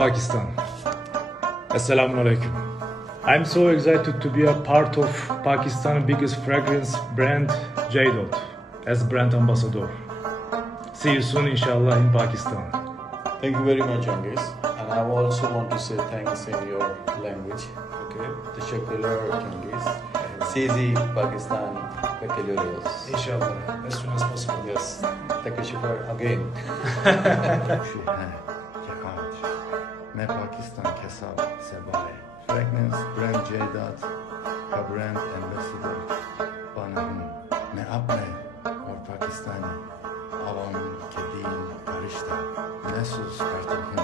Pakistan. Assalamu alaikum. I'm so excited to be a part of Pakistan's biggest fragrance brand, J Dot, as brand ambassador. See you soon, inshallah, in Pakistan. Thank you very much, Angus. And I also want to say thanks in your language. Okay. Teşekkürler, Angus. Sizi Pakistan bekliyoruz. Inshallah, as soon as possible. Yes. Teşekkür again. मैं पाकिस्तान के साथ सेबाए fragrance brand जेदात का brand ambassador बना हूँ मैं अपने और पाकिस्तानी आवाम के दिल का रिश्ता महसूस करता हूँ